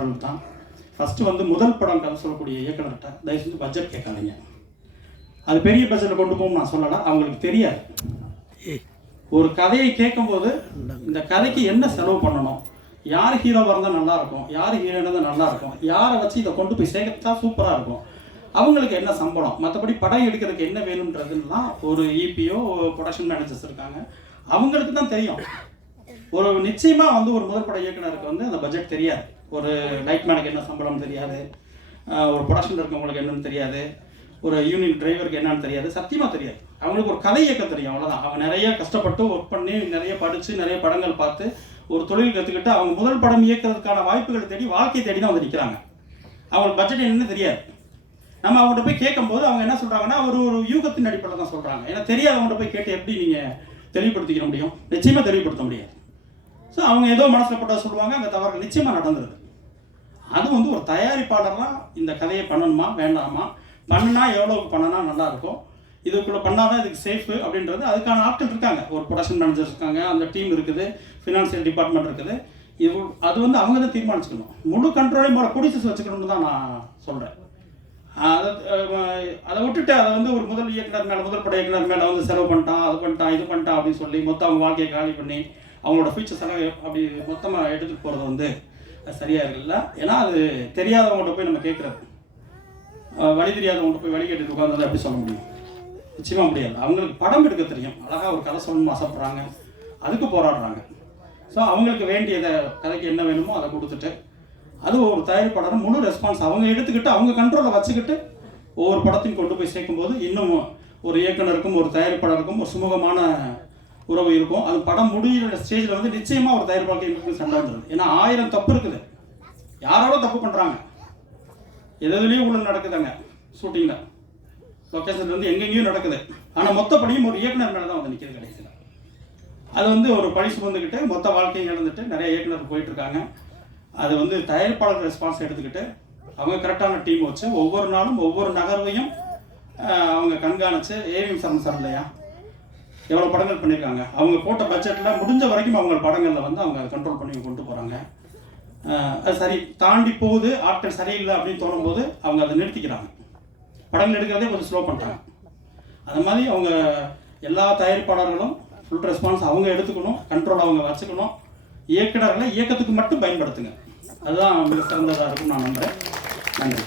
தான் ஃபஸ்ட்டு வந்து முதல் படம் கதை சொல்லக்கூடிய இயக்குனர்கிட்ட தயவு செஞ்சு பட்ஜெட் கேட்காதீங்க. அது பெரிய பட்ஜெட்டில் கொண்டு போகும் நான் சொல்லலை அவங்களுக்கு தெரியாது. ஒரு கதையை கேட்கும்போது இந்த கதைக்கு என்ன செலவு பண்ணணும்? யார் ஹீரோவாக இருந்தால் நல்லா இருக்கும்? யார் ஹீரோயின் இருந்தால் நல்லா இருக்கும்? யாரை வச்சு இதை கொண்டு போய் சேர்த்தா சூப்பராக இருக்கும்? அவங்களுக்கு என்ன சம்பளம்? மற்றபடி படம் எடுக்கிறதுக்கு என்ன வேணுன்றதுலாம் ஒரு இபிஓ ப்ரொடக்ஷன் மேனேஜர்ஸ் இருக்காங்க. அவங்களுக்கு தான் தெரியும். ஒரு நிச்சயமா வந்து ஒரு முதல் பட இயக்குனருக்கு வந்து அந்த பட்ஜெட் தெரியாது. ஒரு லைட் மேனுக்கு என்ன சம்பளம் தெரியாது. ஒரு ப்ரொடக்ஷன் இருக்கவங்களுக்கு என்னன்னு தெரியாது. ஒரு யூனியன் டிரைவருக்கு என்னன்னு தெரியாது. சத்தியமாக தெரியாது. அவங்களுக்கு ஒரு கதை இயக்க தெரியும் அவ்வளோதான் அவன் நிறைய கஷ்டப்பட்டு ஒர்க் பண்ணி நிறைய படித்து நிறைய படங்கள் பார்த்து ஒரு தொழில் கற்றுக்கிட்டு அவங்க முதல் படம் இயக்குறதுக்கான வாய்ப்புகளை தேடி வாழ்க்கையை தேடி தான் வந்து நிற்கிறாங்க அவங்களுக்கு பட்ஜெட் என்னன்னு தெரியாது. நம்ம அவங்கள்ட்ட போய் கேட்கும்போது அவங்க என்ன சொல்கிறாங்கன்னா ஒரு ஒரு யூகத்தின் அடிப்படையில் தான் சொல்கிறாங்க ஏன்னா தெரியாதவங்கள்ட்ட போய் கேட்டு எப்படி நீங்கள் தெளிவுபடுத்திக்க முடியும்? நிச்சயமாக தெளிவுபடுத்த முடியாது. ஸோ அவங்க ஏதோ மனசில் போட்டால் சொல்லுவாங்க அங்கே தவறு நிச்சயமாக நடந்துருது அது வந்து ஒரு தயாரிப்பாளர்லாம் இந்த கதையை பண்ணணுமா வேண்டாமா? பண்ணுனா எவ்வளோக்கு பண்ணனா நல்லாயிருக்கும்? இதுக்குள்ளே பண்ணால் தான் இதுக்கு சேஃபு அப்படின்றது. அதுக்கான ஆட்கள் இருக்காங்க. ஒரு ப்ரொடக்ஷன் மேனேஜர் இருக்காங்க அந்த டீம் இருக்குது ஃபினான்சியல் டிபார்ட்மெண்ட் இருக்குது. இது அது வந்து அவங்க தான் தீர்மானிச்சுக்கணும். முழு கண்ட்ரோலையும் போல குடிசஸ் வச்சுக்கணும்னு தான் நான் சொல்கிறேன் அதை அதை விட்டுட்டு அதை வந்து ஒரு முதல் இயக்குனர் மேலே முதல் பட இயக்குனர் மேலே வந்து செலவு பண்ணிட்டான் அது பண்ணிட்டான் இது பண்ணிட்டான் அப்படின்னு சொல்லி மொத்தம் அவங்க வாழ்க்கையை காலி பண்ணி அவங்களோட ஃபியூச்சர் எல்லாம் அப்படி மொத்தமாக எடுத்துகிட்டு போகிறது வந்து சரியாக இருக்குல்ல ஏன்னா அது தெரியாதவங்கள்ட்ட போய் நம்ம கேட்குறது வழி தெரியாதவங்கள்ட்ட போய் வழி கேட்டுட்டு உட்காந்து எப்படி சொல்ல முடியும். நிச்சயமாக முடியாது. அவங்களுக்கு படம் எடுக்க தெரியும். அழகாக ஒரு கதை சொல்லணும்னு ஆசைப்படுறாங்க. அதுக்கு போராடுறாங்க. ஸோ அவங்களுக்கு வேண்டியதை கதைக்கு என்ன வேணுமோ அதை கொடுத்துட்டு அது ஒரு தயாரிப்பாளர் முழு ரெஸ்பான்ஸ் அவங்க எடுத்துக்கிட்டு அவங்க கண்ட்ரோலில் வச்சுக்கிட்டு ஒவ்வொரு படத்தையும் கொண்டு போய் சேர்க்கும்போது இன்னும் ஒரு இயக்குனருக்கும் ஒரு தயாரிப்பாளருக்கும் ஒரு சுமூகமான உறவு இருக்கும். அது படம் முடிகிற ஸ்டேஜில் வந்து நிச்சயமாக ஒரு தயாரிப்பாளருக்கு சண்டை வந்துடுது ஏன்னா ஆயிரம் தப்பு இருக்குது. யாரோட தப்பு பண்ணுறாங்க எதுலேயும் உள்ள நடக்குதுங்க ஷூட்டிங்கில் லொக்கேஷன் வந்து எங்கெங்கேயும் நடக்குது. ஆனால் மொத்த பணியும் ஒரு இயக்குனர் மேலே தான் வந்து நிற்கிறது கடைசியில். அது வந்து ஒரு பழி சுமந்துக்கிட்டு மொத்த வாழ்க்கையும் இழந்துட்டு நிறைய இயக்குனர் போயிட்டுருக்காங்க. அது வந்து தயாரிப்பாளர் ரெஸ்பான்ஸ் எடுத்துக்கிட்டு அவங்க கரெக்டான டீம் வச்சு ஒவ்வொரு நாளும் ஒவ்வொரு நகர்வையும் அவங்க கண்காணித்து ஏவிஎம் சரண் சார் இல்லையா? எவ்வளோ படங்கள் பண்ணியிருக்காங்க அவங்க போட்ட பட்ஜெட்டில் முடிஞ்ச வரைக்கும் அவங்க படங்களில் வந்து அவங்க கண்ட்ரோல் பண்ணி கொண்டு போகிறாங்க அது சரி தாண்டி போகுது ஆட்கள் சரியில்லை அப்படின்னு தோணும்போது அவங்க அதை நிறுத்திக்கிறாங்க. படங்கள் எடுக்கிறதே கொஞ்சம் ஸ்லோ பண்ணுறாங்க அது மாதிரி அவங்க எல்லா தயாரிப்பாளர்களும் ஃபுல் ரெஸ்பான்ஸ் அவங்க எடுத்துக்கணும் கண்ட்ரோல் அவங்க வச்சுக்கணும். இயக்குனர்களை இயக்கத்துக்கு மட்டும் பயன்படுத்துங்க. அதுதான் மிக சிறந்ததாக இருக்கும் நான் நம்புகிறேன் நன்றி.